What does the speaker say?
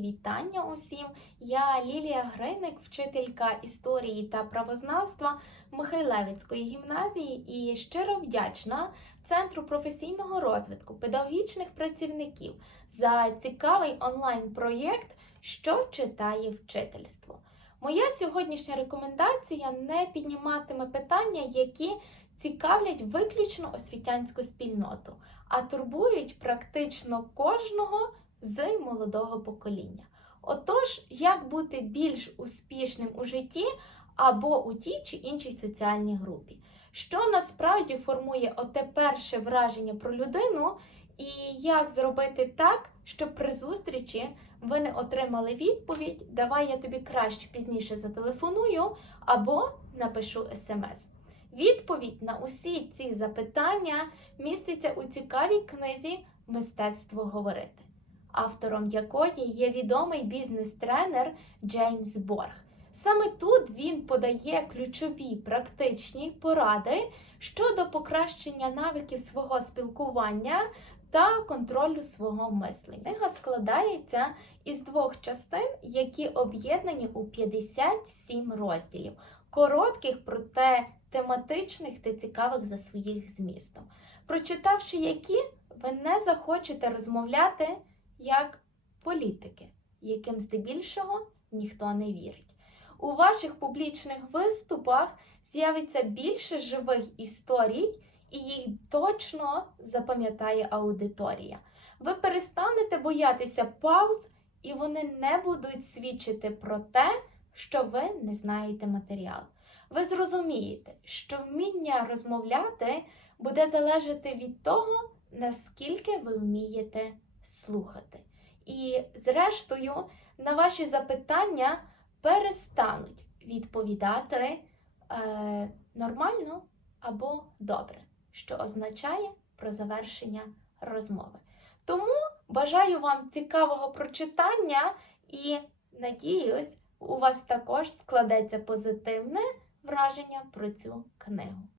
Вітання усім. Я Лілія Гриник, вчителька історії та правознавства Михайлевицької гімназії і щиро вдячна Центру професійного розвитку педагогічних працівників за цікавий онлайн-проєкт, що читає вчительство. Моя сьогоднішня рекомендація не підніматиме питання, які цікавлять виключно освітянську спільноту, а турбують практично кожного з молодого покоління. Отож, як бути більш успішним у житті або у тій чи іншій соціальній групі, що насправді формує оте перше враження про людину, і як зробити так, щоб при зустрічі ви не отримали відповідь, давай я тобі краще пізніше зателефоную або напишу смс. Відповідь на усі ці запитання міститься у цікавій книзі Мистецтво говорити автором якої є відомий бізнес-тренер Джеймс Борг. Саме тут він подає ключові практичні поради щодо покращення навиків свого спілкування та контролю свого мислення. Книга складається із двох частин, які об'єднані у 57 розділів, коротких, проте тематичних та цікавих за своїх змістом. Прочитавши які, ви не захочете розмовляти як політики, яким здебільшого ніхто не вірить. У ваших публічних виступах з'явиться більше живих історій, і їх точно запам'ятає аудиторія. Ви перестанете боятися пауз, і вони не будуть свідчити про те, що ви не знаєте матеріал. Ви зрозумієте, що вміння розмовляти буде залежати від того, наскільки ви вмієте слухати. І, зрештою, на ваші запитання перестануть відповідати е, нормально або добре, що означає про завершення розмови. Тому бажаю вам цікавого прочитання і надіюсь, у вас також складеться позитивне враження про цю книгу.